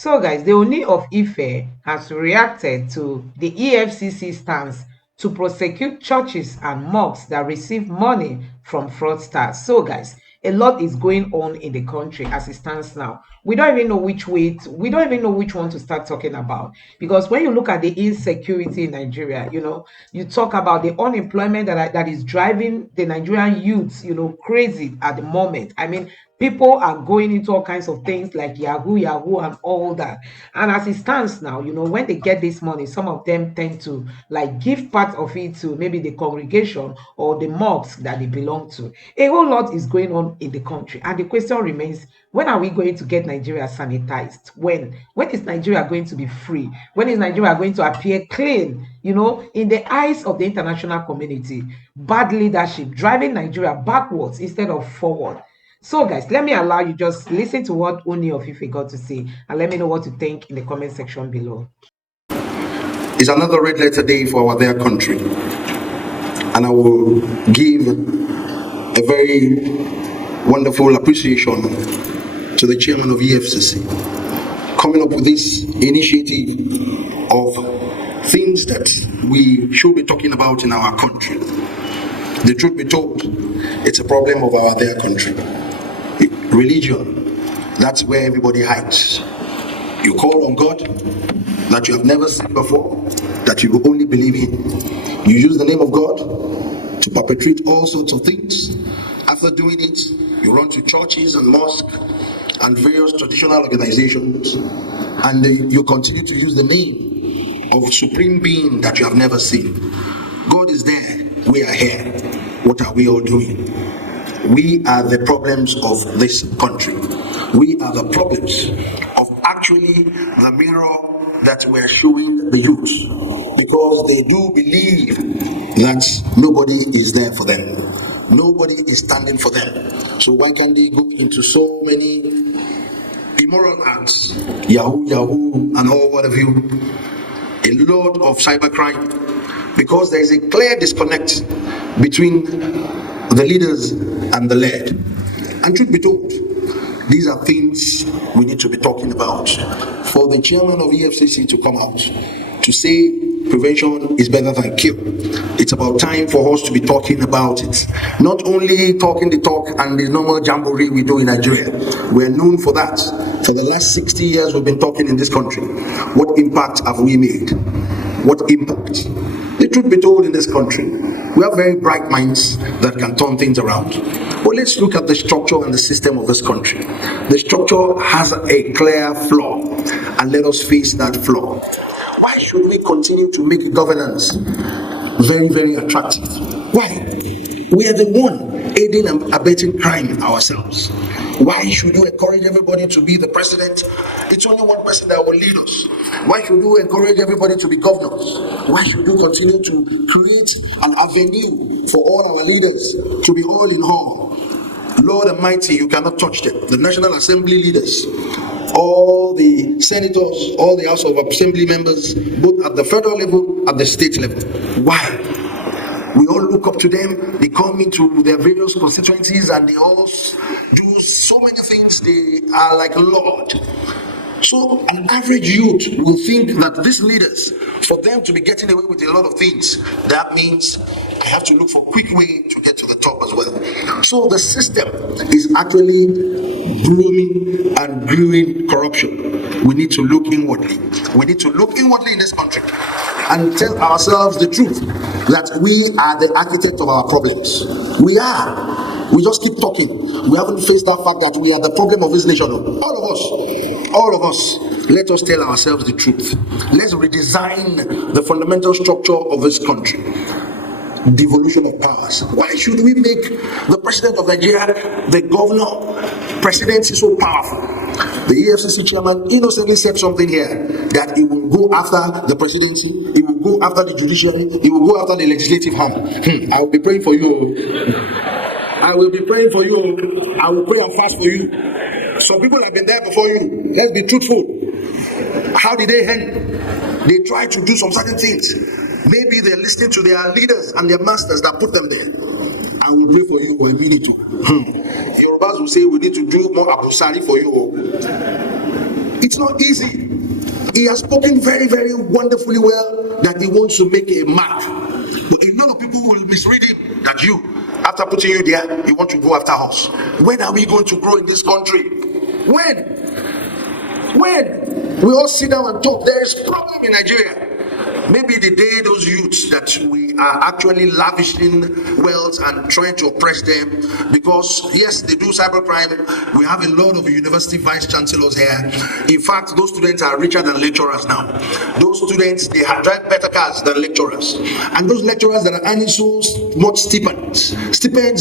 So, guys, the Ooni of Ife has reacted to the EFCC stance to prosecute churches and mosques that receive money from fraudsters. So, guys, a lot is going on in the country as it stands now. We don't even know we don't even know which one to start talking about, because when you look at the insecurity in Nigeria, you talk about the unemployment that is driving the Nigerian youths, crazy at the moment. I mean, people are going into all kinds of things like Yahoo, and all that. And as it stands now, when they get this money, some of them tend to like give part of it to maybe the congregation or the mosques that they belong to. A whole lot is going on in the country. And the question remains, when are we going to get Nigeria sanitized? When is Nigeria going to be free? When is Nigeria going to appear clean, in the eyes of the international community? Bad leadership driving Nigeria backwards instead of forward. So, guys, let me allow you just listen to what Ooni of Ife got to say, and let me know what you think in the comment section below. It's another red letter day for our dear country, and I will give a very wonderful appreciation to the chairman of EFCC coming up with this initiative of things that we should be talking about in our country. The truth be told, it's a problem of our dear country. Religion, that's where everybody hides. You call on God that you have never seen before, that you will only believe in. You use the name of God to perpetrate all sorts of things. After doing it, you run to churches and mosques and various traditional organizations, and you continue to use the name of supreme being that you have never seen. God is there, we are here. What are we all doing? We are the problems of this country. We are the problems of actually the mirror that we're showing the youth, because they do believe that nobody is there for them. Nobody is standing for them. So why can't they go into so many immoral acts, Yahoo, and all what have you, a lot of cybercrime, because there is a clear disconnect between the leaders and the led. And truth be told, these are things we need to be talking about. For the chairman of EFCC to come out to say prevention is better than cure, it's about time for us to be talking about it. Not only talking the talk and the normal jamboree we do in Nigeria. We're known for that. For the last 60 years we've been talking in this country. What impact have we made? What impact? The truth be told, in this country, we have very bright minds that can turn things around. But let's look at the structure and the system of this country. The structure has a clear flaw, and let us face that flaw. Why should we continue to make governance very, very attractive? Why? We are the one aiding and abetting crime ourselves. Why should you encourage everybody to be the president? It's only one person that will lead us. Why should you encourage everybody to be governors? Why should you continue to create an avenue for all our leaders to be all in all? Lord Almighty, you cannot touch them. The National Assembly leaders, all the senators, all the House of Assembly members, both at the federal level, at the state level. Why? We all look up to them. They come into their various constituencies and they all do so many things. They are like Lord. So an average youth will think that these leaders, for them to be getting away with a lot of things, that means I have to look for a quick way to get to the top as well. So the system is actually blooming and brewing corruption. We need to look inwardly. We need to look inwardly in this country and tell ourselves the truth that we are the architect of our problems. We are. We just keep talking. We haven't faced that fact that we are the problem of this nation. All of us, let us tell ourselves the truth. Let's redesign the fundamental structure of this country. Devolution of powers. Why should we make the president of Nigeria, the governor, presidency so powerful? The EFCC chairman innocently said something here, that he will go after the presidency, he will go after the judiciary, he will go after the legislative arm. I will be praying for you. I will be praying for you. I will pray and fast for you. Some people have been there before you. Let's be truthful. How did they end? They tried to do some certain things. Maybe they're listening to their leaders and their masters that put them there. I will pray for you for a minute. Yorubas will say we need to do more Abu Sari for you. It's not easy. He has spoken very, very wonderfully well that he wants to make a mark. But a lot of people will misread him that you, after putting you there, you want to go after us. When are we going to grow in this country? When we all sit down and talk, there is problem in Nigeria. Maybe the day those youths that we are actually lavishing wealth and trying to oppress them, because yes, they do cybercrime. We have a lot of university vice chancellors here. In fact, those students are richer than lecturers now. Those students, they have drive better cars than lecturers. And those lecturers that are earning so much stipends,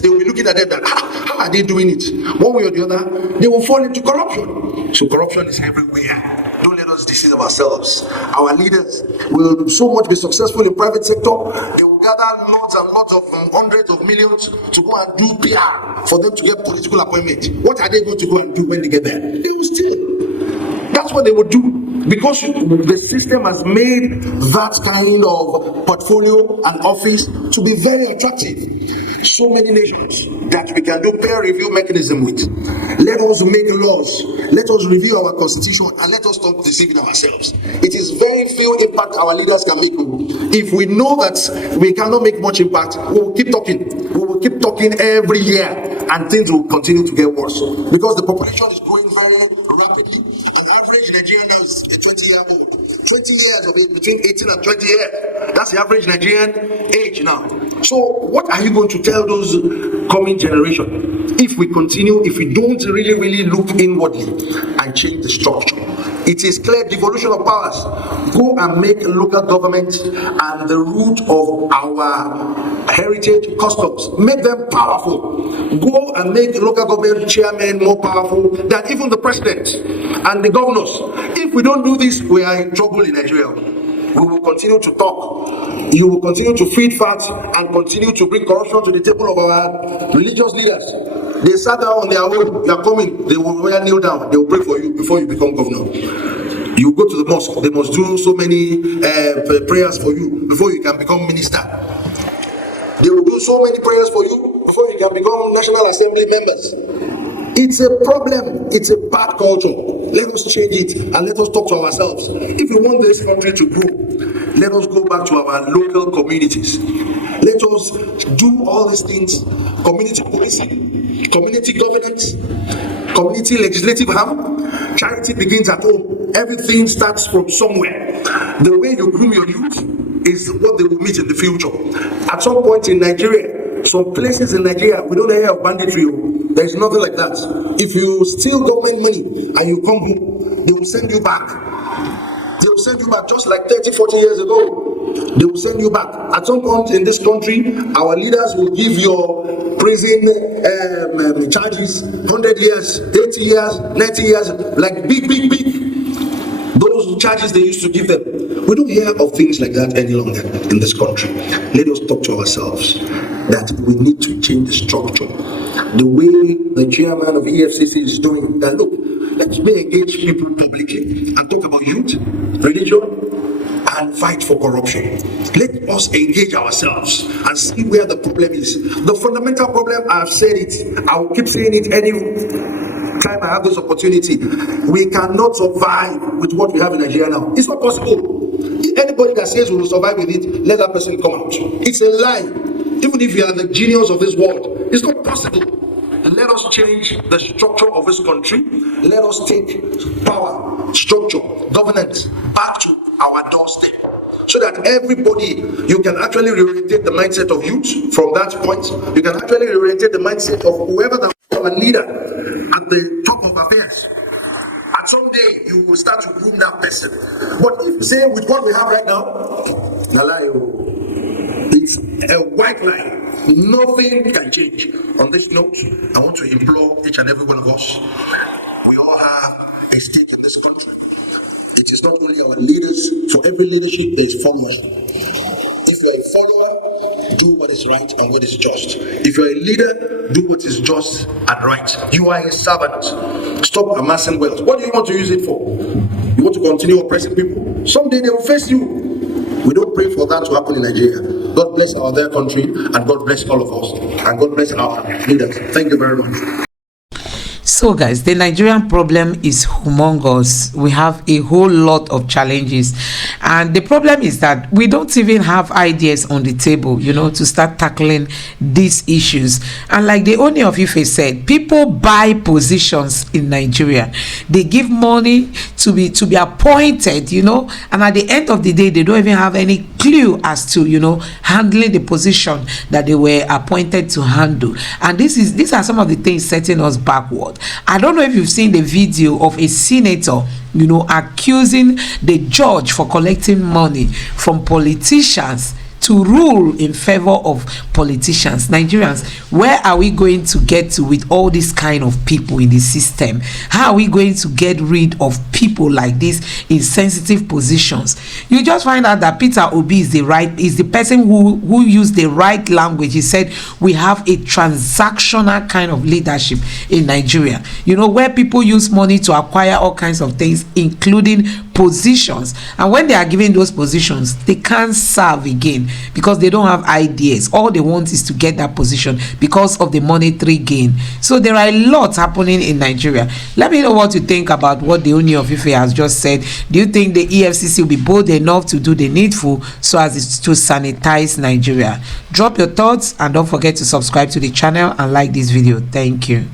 they will be looking at them that, how are they doing it? One way or the other, they will fall into corruption. So corruption is everywhere. Don't let us deceive ourselves. Our leaders will so much be successful in private sector. They will gather lots and lots of hundreds of millions to go and do PR for them to get political appointment. What are they going to go and do when they get there? They will steal. That's what they will do. Because the system has made that kind of portfolio and office to be very attractive. So many nations that we can do peer review mechanism with. Let us make laws. Let us review our constitution and let us stop deceiving ourselves. It is very few impact our leaders can make. If we know that we cannot make much impact, we will keep talking. We will keep talking every year and things will continue to get worse. Because the population is growing very rapidly. An average Nigerian now is 20-year-old. 20 years of age, between 18 and 20 years. That's the average Nigerian age now. So what are you going to tell those coming generation? If we continue, if we don't really look inwardly and change the structure, it is clear devolution of powers. Go and make local government and the root of our heritage customs, make them powerful. Go and make local government chairmen more powerful than even the president and the governors. If we don't do this, we are in trouble in Nigeria. We will continue to talk. You will continue to feed fat and continue to bring corruption to the table of our religious leaders. They sat down on their own. You are coming. They will kneel down. They will pray for you before you become governor. You go to the mosque. They must do so many prayers for you before you can become minister. They will do so many prayers for you before you can become National Assembly members. It's a problem. It's a bad culture. Let us change it and let us talk to ourselves. If we want this country to grow, let us go back to our local communities. Let us do all these things. Community policing, community governance, community legislative arm. Charity begins at home. Everything starts from somewhere. The way you groom your youth is what they will meet in the future. At some point in Nigeria, some places in Nigeria, we don't hear of banditry. There is nothing like that. If you steal government money and you come home, they will send you back. They will send you back just like 30, 40 years ago. They will send you back. At some point in this country, our leaders will give your prison charges 100 years, 80 years, 90 years, like big. Those charges they used to give them. We don't hear of things like that any longer in this country. Let us talk to ourselves that we need to change the structure. The way the chairman of EFCC is doing, that look, let's engage people publicly and talk about youth, religion, and fight for corruption. Let us engage ourselves and see where the problem is. The fundamental problem, I've said it, I will keep saying it any time I have this opportunity. We cannot survive with what we have in Nigeria now. It's not possible. Anybody that says we will survive with it, let that person come out. It's a lie. Even if you are the genius of this world, it's not possible. Let us change the structure of this country. Let us take power, structure, governance back to our doorstep, so that everybody, you can actually reorientate the mindset of youth from that point. You can actually reorientate the mindset of whoever the leader at the top of affairs. And someday you will start to groom that person. But if you say with what we have right now, it's a white lie. Nothing can change. On this note, I want to implore each and every one of us. We all have a stake in this country. It is not only our leaders. For every leadership, there is followers. If you are a follower, do what is right and what is just. If you are a leader, do what is just and right. You are a servant. Stop amassing wealth. What do you want to use it for? You want to continue oppressing people? Someday they will face you. We don't pray for that to happen in Nigeria. God bless our dear country, and God bless all of us, and God bless our leaders. Thank you very much. So So guys, the Nigerian problem is humongous. We have a whole lot of challenges, and the problem is that we don't even have ideas on the table, you know, to start tackling these issues. And like the Ooni of Ife said, people buy positions in Nigeria. They give money to be appointed, you know, and at the end of the day they don't even have any clue as to, you know, handling the position that they were appointed to handle. And these are some of the things setting us backward. I don't know if you've seen the video of a senator, you know, accusing the judge for collecting money from politicians to rule in favor of politicians. Nigerians, where are we going to get to with all this kind of people in the system? How are we going to get rid of people like this in sensitive positions? You just find out that Peter Obi is the person who used the right language. He said we have a transactional kind of leadership in Nigeria, you know, where people use money to acquire all kinds of things, including positions, and when they are given those positions they can't serve again because they don't have ideas. All they want is to get that position because of the monetary gain. So there are a lot happening in Nigeria. Let me know what you think about what the Ooni of Ife has just said. Do you think the EFCC will be bold enough to do the needful so as to sanitize Nigeria? Drop your thoughts and don't forget to subscribe to the channel and like this video. Thank you.